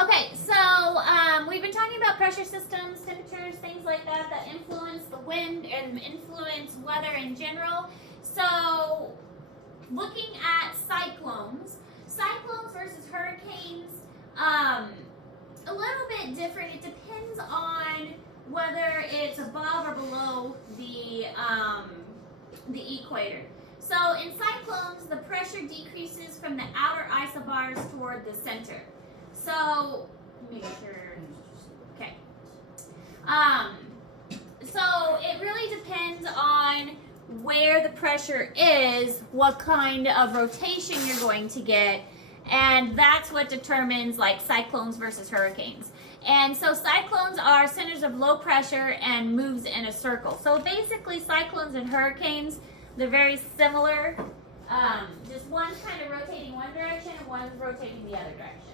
Okay, so we've been talking about pressure systems, temperatures, things like that that influence the wind and influence weather in general. So, looking at cyclones versus hurricanes, a little bit different. It depends on whether it's above or below the equator. So in cyclones, the pressure decreases from the outer isobars toward the center. So make sure. Okay. So it really depends on where the pressure is, what kind of rotation you're going to get, and that's what determines like cyclones versus hurricanes. And so cyclones are centers of low pressure and moves in a circle. So basically cyclones and hurricanes, they're very similar. Just one's kind of rotating one direction and one's rotating the other direction.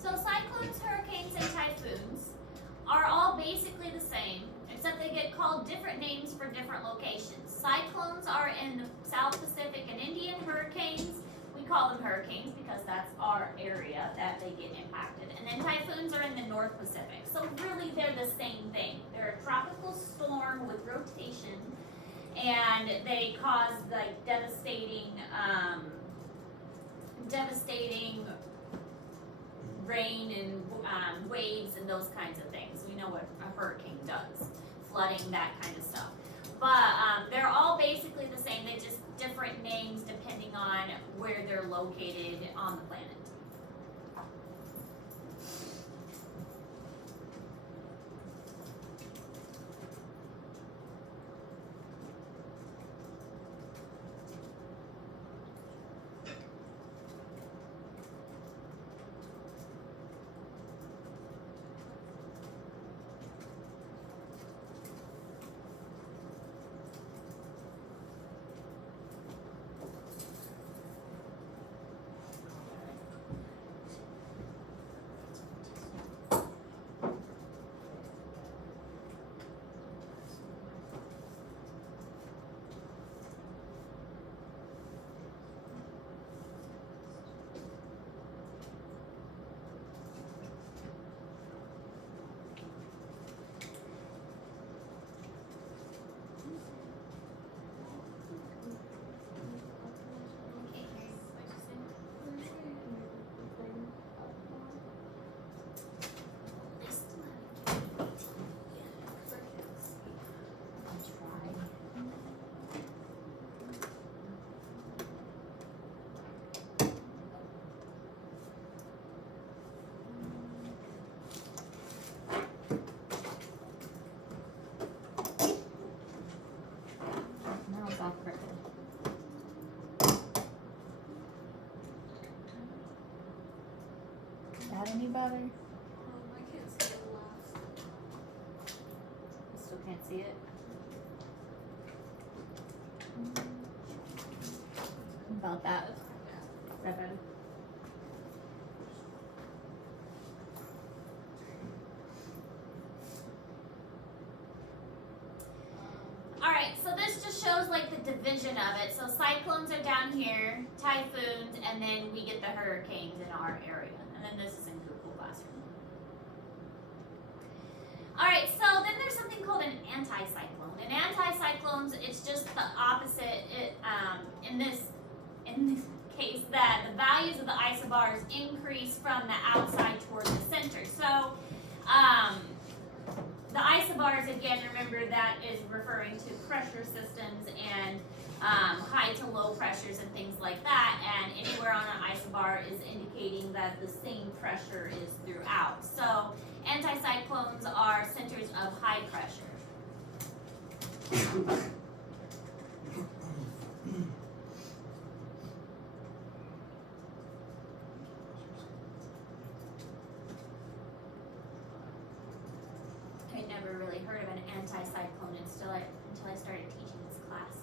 So cyclones, hurricanes, and typhoons are all basically the same, except they get called different names for different locations. Cyclones are in the South Pacific and Indian. Hurricanes, we call them hurricanes because that's our area that they get impacted. And then typhoons are in the North Pacific. So really they're the same thing. They're a tropical storm with rotation, and they cause like devastating rain and waves and those kinds of things. We know what a hurricane does, flooding, that kind of stuff. But they're all basically the same. They just different names depending on where they're located on the planet. anybody? I can't see it last. Still can't see it. About that. Is that better? Alright, so this just shows like the division of it. So cyclones are down here, typhoons, and then we get the hurricanes in our area. And then this is in Google Classroom. Alright, so then there's something called an anticyclone. And anticyclones, it's just the opposite. In this case, that the values of the isobars increase from the outside towards the center. So the isobars, again, remember that is referring to pressure systems and high to low pressures and things like that. And anywhere on an isobar is indicating that the same pressure is throughout. So anticyclones are centers of high pressure. I never really heard of an anticyclone until I started teaching this class.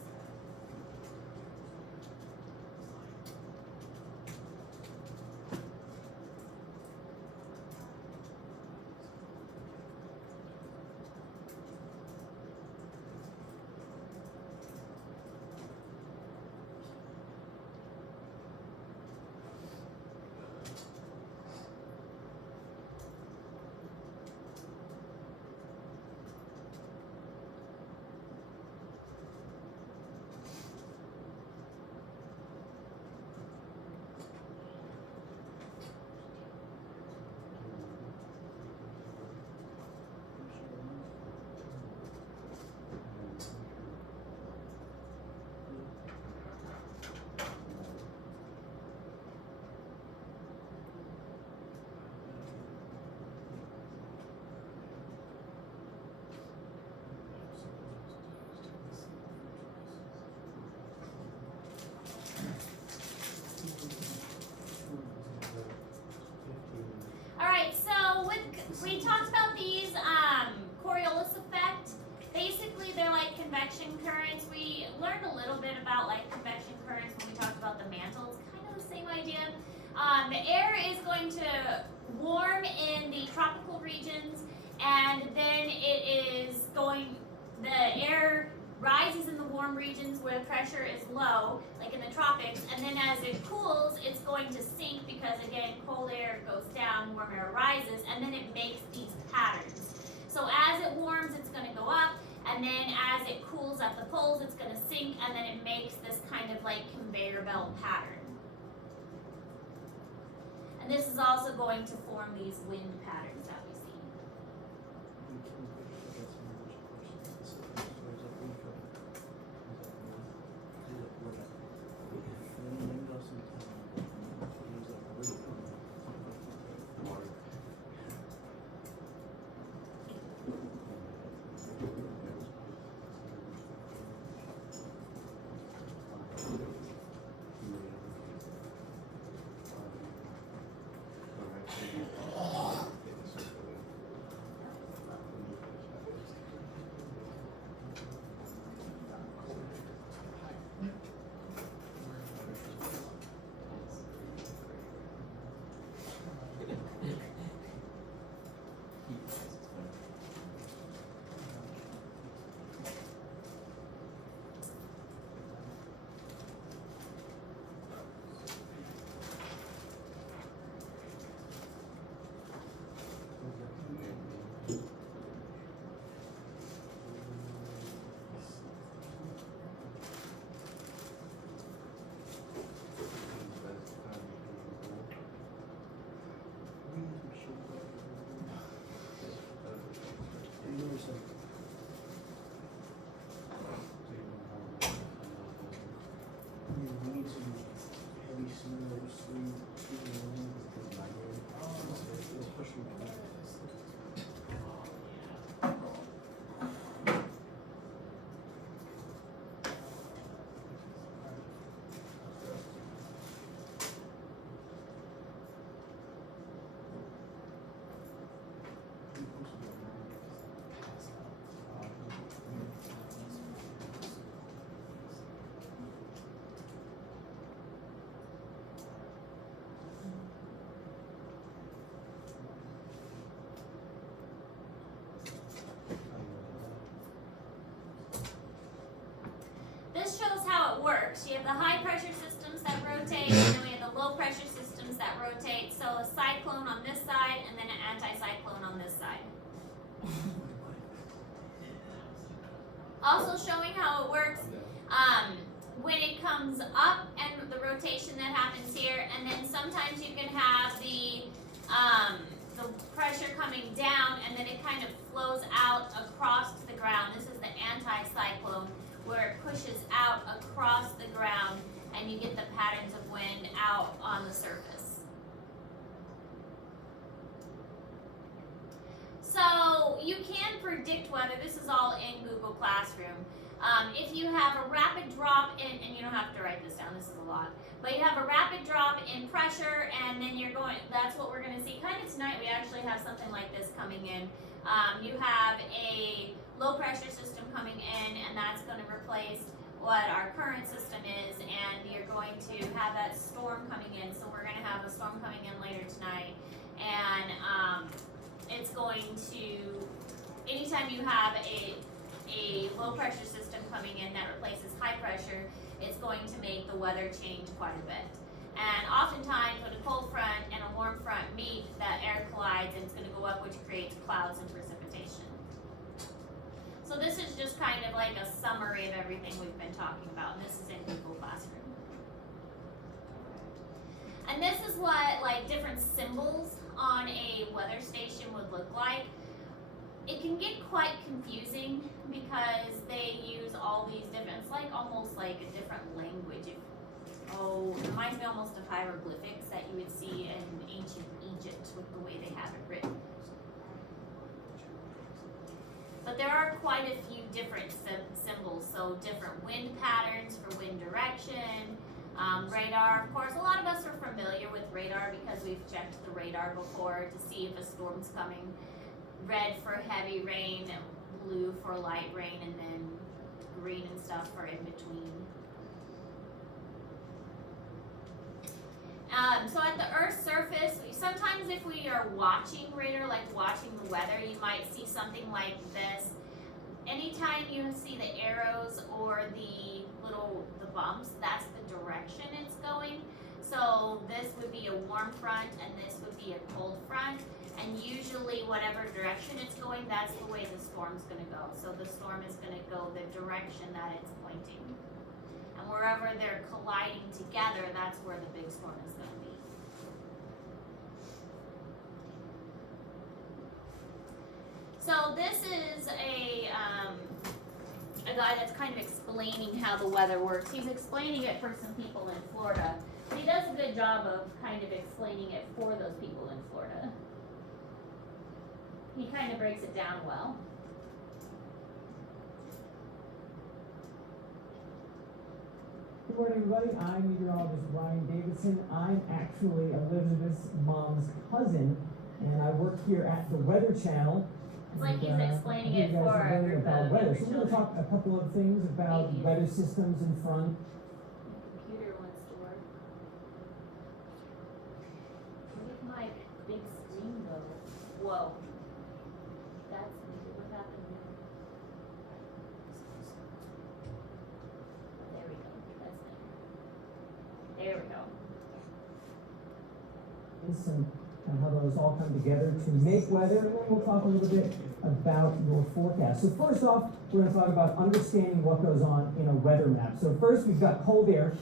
We talked about these Coriolis effect. Basically, they're like convection currents. We learned a little bit about like convection currents when we talked about the mantle. It's kind of the same idea. The air is going to warm in the tropical regions, and then the air rises in the warm regions where the pressure is low, like in the tropics, and then as it cools, it's going to sink because, again, cold air goes down, warm air rises, and then it makes these patterns. So as it warms, it's going to go up, and then as it cools at the poles, it's going to sink, and then it makes this kind of like conveyor belt pattern. And this is also going to form these wind patterns that we see. high pressure systems that rotate, and then we have the low pressure systems that rotate. So a cyclone on this side, and then an anticyclone on this side. Also showing how it works. When it comes up and the rotation that happens here, and then sometimes you can have the pressure coming down, and then it kind of flows out across the ground. This is the anticyclone, where it pushes out across the ground, and you get the patterns of wind out on the surface. So you can predict weather. This is all in Google Classroom. If you have a rapid drop in, and you don't have to write this down, this is a lot, but you have a rapid drop in pressure, and then you're going, that's what we're going to see. Kind of tonight, we actually have something like this coming in. You have a low pressure system coming in, and that's going to replace what our current system is, and you're going to have that storm coming in. So we're going to have a storm coming in later tonight, and it's going to, anytime you have a low pressure system coming in that replaces high pressure, it's going to make the weather change quite a bit. And oftentimes when a cold front and a warm front meet, that air collides and it's going to go up, which creates clouds and precipitation. So this is just kind of like a summary of everything we've been talking about, and this is in Google Classroom. And this is what like different symbols on a weather station would look like. It can get quite confusing because they use all these different, it's like almost like a different language. It reminds me almost of hieroglyphics that you would see in ancient Egypt with the way they have it written. But there are quite a few different symbols, so different wind patterns for wind direction, radar. Of course, a lot of us are familiar with radar because we've checked the radar before to see if a storm's coming. Red for heavy rain, blue for light rain, and then green and stuff for in between. So at the Earth's surface, sometimes if we are watching radar, like watching the weather, you might see something like this. Anytime you see the arrows or the bumps, that's the direction it's going. So this would be a warm front, and this would be a cold front. And usually whatever direction it's going, that's the way the storm's going to go. So the storm is going to go the direction that it's pointing. And wherever they're colliding together, that's where the big storm is going to be. So this is a guy that's kind of explaining how the weather works. He's explaining it for some people in Florida. He does a good job of kind of explaining it for those people in Florida. He kind of breaks it down well. Good morning, everybody. I'm meteorologist Ryan Davidson. I'm actually Elizabeth's mom's cousin, and I work here at the Weather Channel. It's like he's explaining it you guys for are a learning group about of weather. So we're children. going to talk a couple of things about Babies. weather systems in front. The computer wants to work. Where did my big screen go? Whoa. That's weird. What happened there? There we go. That's better. There we go. And how those all come together to make weather, and then we'll talk a little bit about your forecast. So first off, we're going to talk about understanding what goes on in a weather map. So first we've got cold air,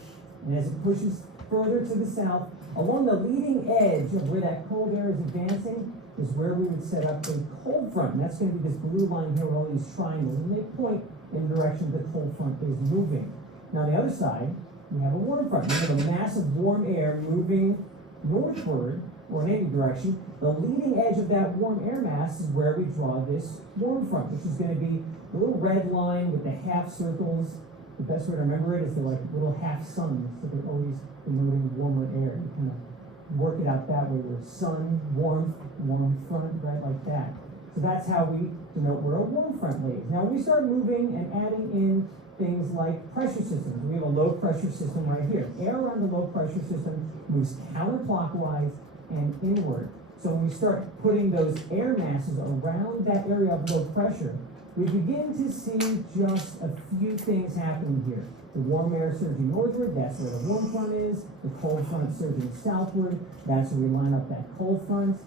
and as it pushes further to the south, along the leading edge of where that cold air is advancing is where we would set up a cold front, and that's going to be this blue line here with all these triangles, and they point in the direction the cold front is moving. Now on the other side, we have a warm front. We have a mass of warm air moving northward, or in any direction. The leading edge of that warm air mass is where we draw this warm front, which is going to be the little red line with the half circles. The best way to remember it is they're like little half suns, so they're always denoting warmer air. You kind of work it out that way, where sun, warm front, right, like that. So that's how we denote where a warm front lays. Now when we start moving and adding in things like pressure systems, we have a low pressure system right here. Air around the low pressure system moves counterclockwise and inward. So when we start putting those air masses around that area of low pressure, we begin to see just a few things happening here. The warm air surging northward, that's where the warm front is. The cold front surging southward, that's where we line up that cold front.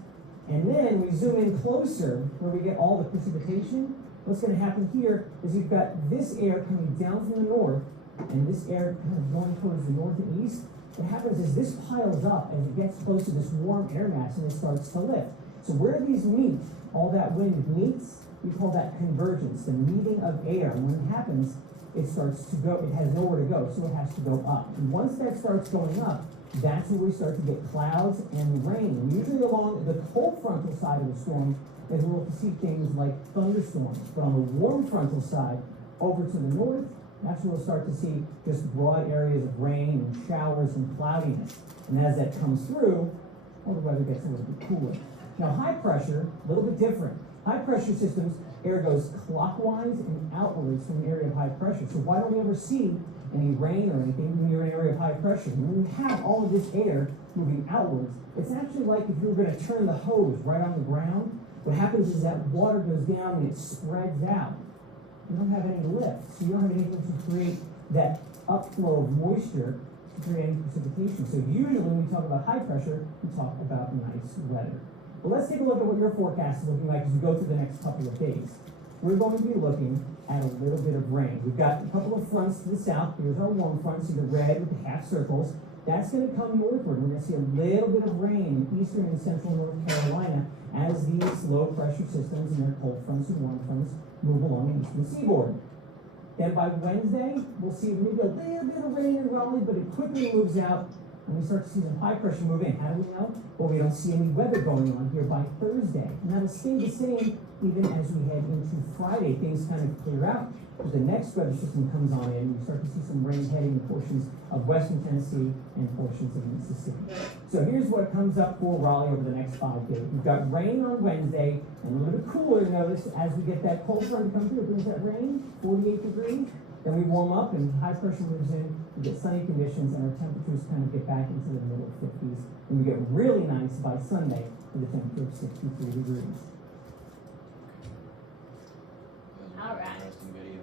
And then we zoom in closer, where we get all the precipitation. What's gonna happen here is you've got this air coming down from the north, and this air kind of going towards the north and east. What happens is this piles up as it gets close to this warm air mass and it starts to lift. So where these meet, all that wind meets, we call that convergence, the meeting of air. And when it happens, it starts to go, it has nowhere to go, so it has to go up. And once that starts going up, that's where we start to get clouds and rain. Usually along the cold frontal side of the storm is where we'll see things like thunderstorms. But on the warm frontal side, over to the north, that's where we'll start to see just broad areas of rain and showers and cloudiness. And as that comes through, well, the weather gets a little bit cooler. Now, high pressure, a little bit different. High pressure systems, air goes clockwise and outwards from an area of high pressure. So why don't we ever see any rain or anything when you're in an area of high pressure? When you have all of this air moving outwards, it's actually like if you were going to turn the hose right on the ground. What happens is that water goes down and it spreads out. You don't have any lift, so you don't have anything to create that upflow of moisture to create any precipitation. So usually when we talk about high pressure, we talk about nice weather. But let's take a look at what your forecast is looking like as we go through the next couple of days. We're going to be looking at a little bit of rain. We've got a couple of fronts to the south. Here's our warm front, see the red with the half circles. That's going to come northward. We're going to see a little bit of rain in eastern and central North Carolina as these low pressure systems and their cold fronts and warm fronts move along the eastern seaboard. Then by Wednesday, we'll see maybe a little bit of rain in Raleigh, but it quickly moves out and we start to see some high pressure move in. How do we know? Well, we don't see any weather going on here by Thursday. And that'll stay the same even as we head into Friday. Things kind of clear out. But the next weather system comes on in, we start to see some rain heading in portions of western Tennessee and portions of Mississippi. So here's what comes up for Raleigh over the next 5 days. We've got rain on Wednesday and a little bit cooler, notice, as we get that cold front to come through. It brings that rain, 48 degrees. Then we warm up and high pressure moves in, we get sunny conditions and our temperatures kind of get back into the middle 50s. And we get really nice by Sunday with a temperature of 63 degrees. All right. Interesting video.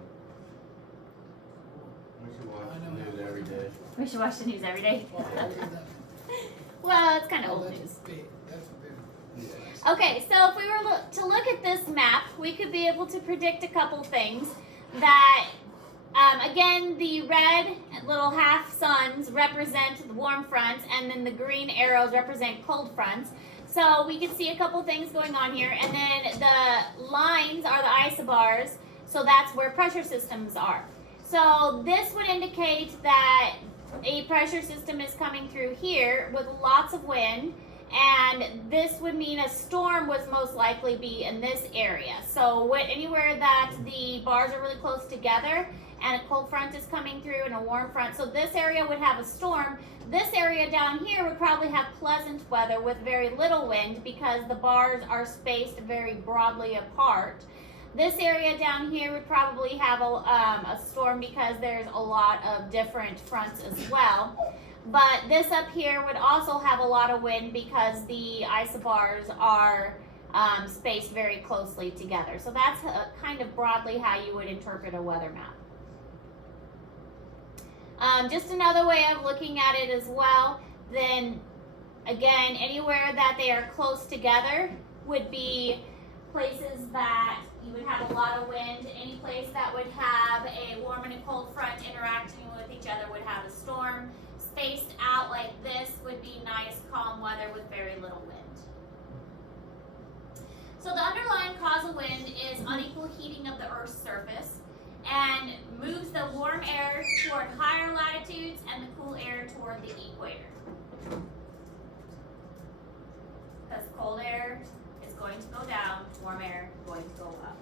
We should watch the news every day. We should watch the news every day. Well, I read that. Well, it's kind of Oh, old that's news. big. That's big. Okay, so if we were to look at this map, we could be able to predict a couple things. That, again, the red little half suns represent the warm fronts, and then the green arrows represent cold fronts. So we can see a couple things going on here, and then the lines are the isobars, so that's where pressure systems are. So this would indicate that a pressure system is coming through here with lots of wind, and this would mean a storm would most likely be in this area. So anywhere that the bars are really close together and a cold front is coming through and a warm front, so this area would have a storm. This area down here would probably have pleasant weather with very little wind because the bars are spaced very broadly apart. This area down here would probably have a storm because there's a lot of different fronts as well. But this up here would also have a lot of wind because the isobars are spaced very closely together. So that's kind of broadly how you would interpret a weather map. Just another way of looking at it as well, then again, anywhere that they are close together would be places that you would have a lot of wind. Any place that would have a warm and a cold front interacting with each other would have a storm. Spaced out like this would be nice, calm weather with very little wind. So the underlying causal wind is unequal heating of the Earth's surface and moves the warm air toward higher latitudes and the cool air toward the equator. Because cold air is going to go down, warm air is going to go up.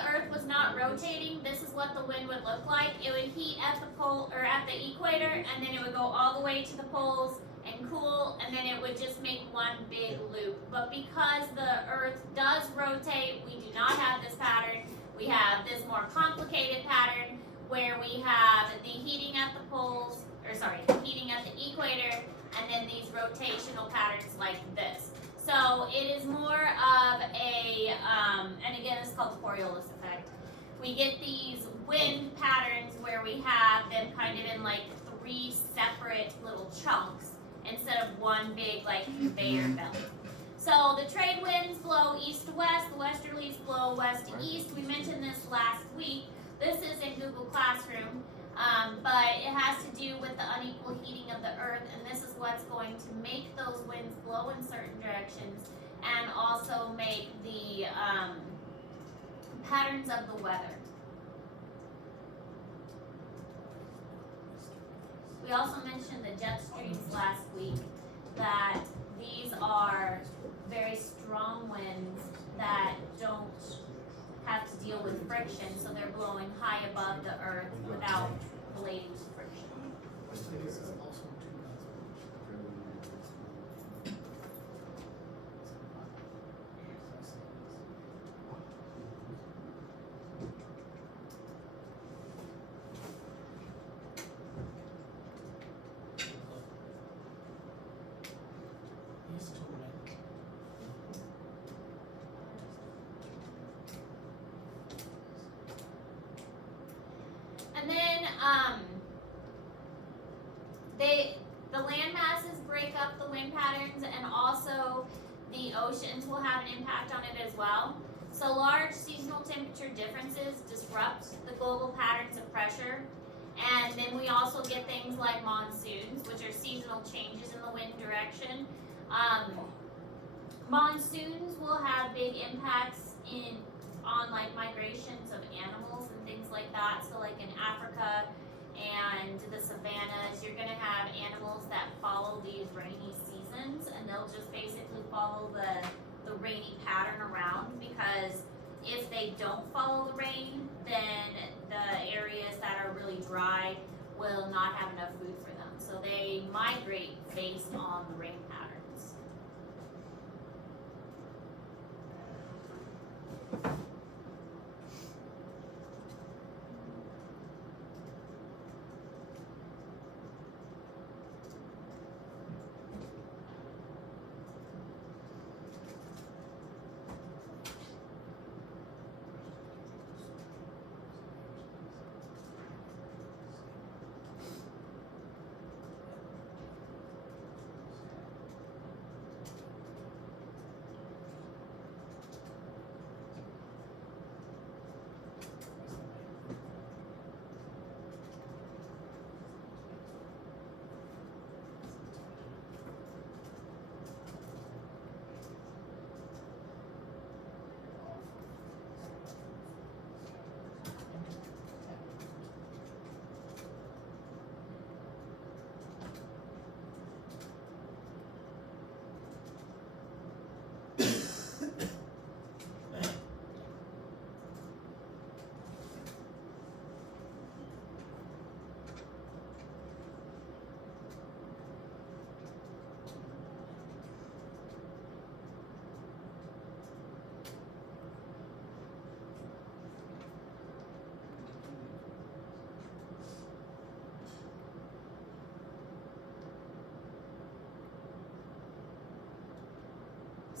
the earth was not rotating, this is what the wind would look like. It would heat at the pole, or at the equator, and then it would go all the way to the poles and cool, and then it would just make one big loop. But because the earth does rotate, we do not have this pattern. We have this more complicated pattern where we have the heating at the poles, heating at the equator, and then these rotational patterns like this. So it is more of a, and again, it's called the Coriolis effect. We get these wind patterns where we have them kind of in like 3 separate little chunks instead of one big like conveyor belt. So the trade winds blow east to west, the westerlies blow west to east. We mentioned this last week. This is in Google Classroom, but it has to do with the unequal heating of the earth, and this is what's going to make those winds blow in certain directions and also make the patterns of the weather. We also mentioned the jet streams last week, that these are very strong winds that don't have to deal with friction, so they're blowing high above the earth without relating to friction. And then the land masses break up the wind patterns, and also the oceans will have an impact on it as well. So large seasonal temperature differences disrupt the global patterns of pressure. And then we also get things like monsoons, which are seasonal changes in the wind direction. Monsoons will have big impacts on like migrations of animals and things like that. So like in Africa and the savannas, you're gonna have animals that follow these rainy seasons, and they'll just basically follow the rainy pattern around, because if they don't follow the rain, then the areas that are really dry will not have enough food for them. So they migrate based on the rain patterns.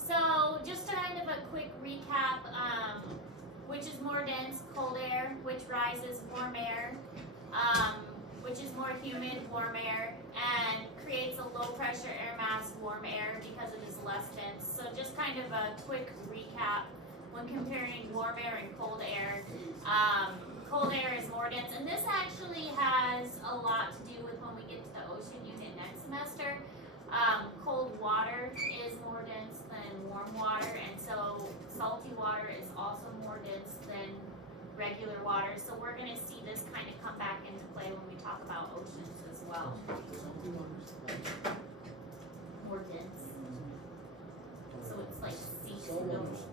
So just kind of a quick recap, which is more dense, cold air, which rises, warm air, which is more humid, warm air, and creates a low pressure air mass, warm air, because it is less dense. So just kind of a quick recap when comparing warm air and cold air. Cold air is more dense, and this actually has a lot to do with when we get to the ocean unit next semester. Cold water is more dense than warm water, and so salty water is also more dense than regular water. So we're going to see this kind of come back into play when we talk about oceans as well. More dense. So it's like sea to ocean.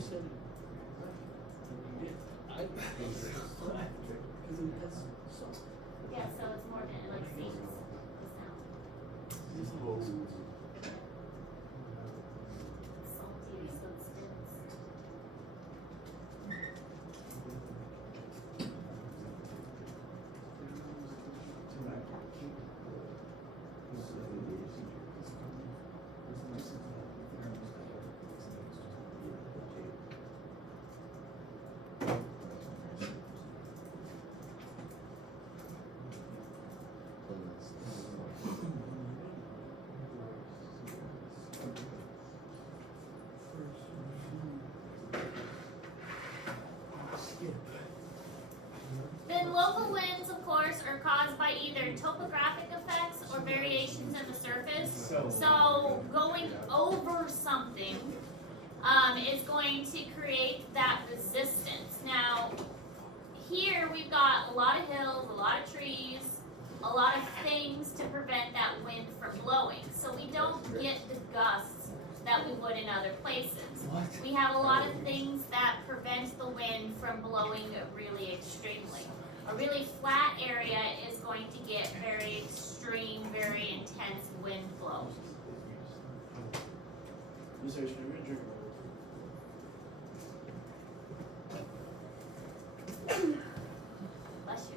you said it. I because it has salt. Yeah, so it's more than it like seeds the sound. It's salty, Salty, so it spins. Then local winds, of course, are caused by either topographic effects or variations in the surface. So going over something is going to create that resistance. Now, here we've got a lot of hills, a lot of trees, a lot of things to prevent that wind from blowing. So we don't get the gusts that we would in other places. We have a lot of things that prevent the wind from blowing really extremely. A really flat area is going to get very extreme, very intense wind flow. This is your drink. Bless you.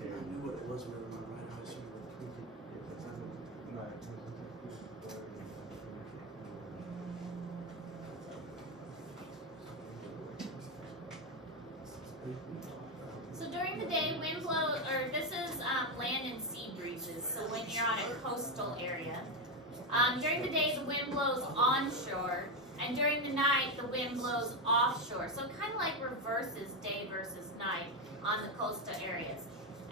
I knew what it was with my right eye, so you were tweaking it at the time. So during the day, wind blows, or this is land and sea breezes, so when you're on a coastal area. During the day, the wind blows onshore, and during the night, the wind blows offshore. So it kind of like reverses day versus night on the coastal areas.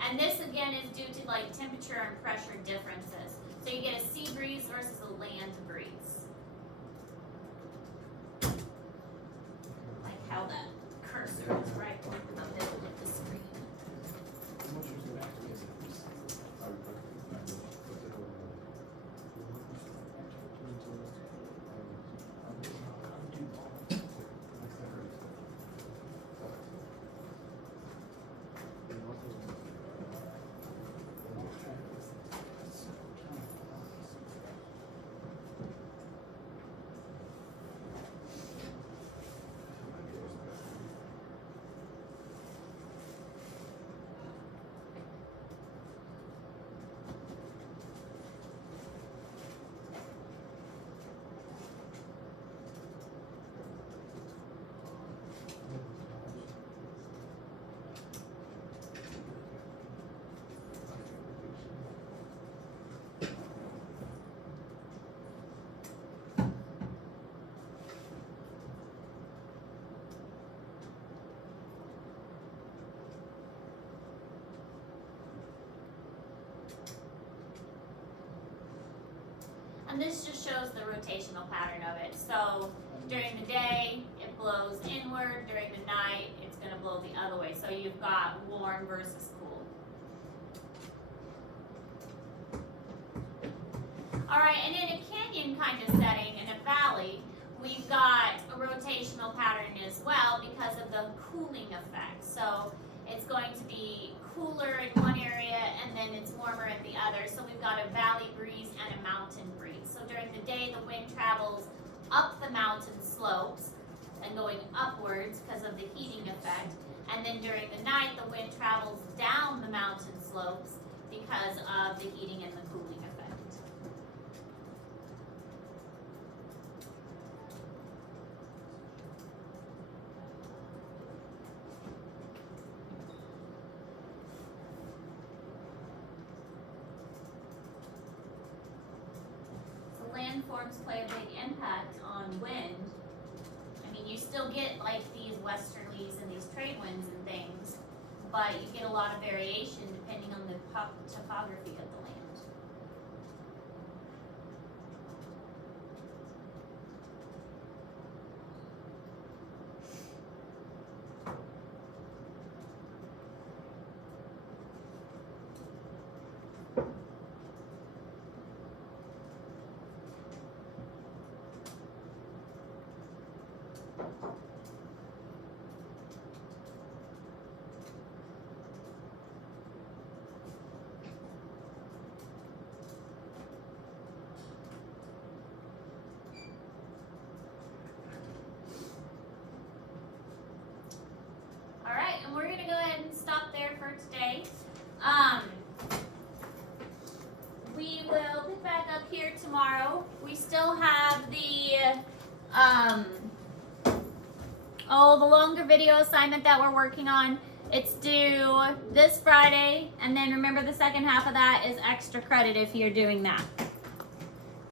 And this again is due to like temperature and pressure differences. So you get a sea breeze versus a land breeze. Like how that cursor is right in the middle of the screen. And this just shows the rotational pattern of it. So during the day, it blows inward. During the night, it's going to blow the other way. So you've got warm versus cool. All right, and in a canyon kind of setting, in a valley, we've got a rotational pattern as well because of the cooling effect. So it's going to be cooler in one area and then it's warmer at the other. So we've got a valley breeze and a mountain breeze. So during the day, the wind travels up the mountain slopes and going upwards because of the heating effect. And then during the night, the wind travels down the mountain slopes because of the heating and the cooling effect. Landforms play a big impact on wind. I mean, you still get like these westerlies and these trade winds and things, but you get a lot of variation depending on the topography of the land. And we're going to go ahead and stop there for today. We will pick back up here tomorrow. We still have the the longer video assignment that we're working on. It's due this Friday, and then remember the second half of that is extra credit if you're doing that.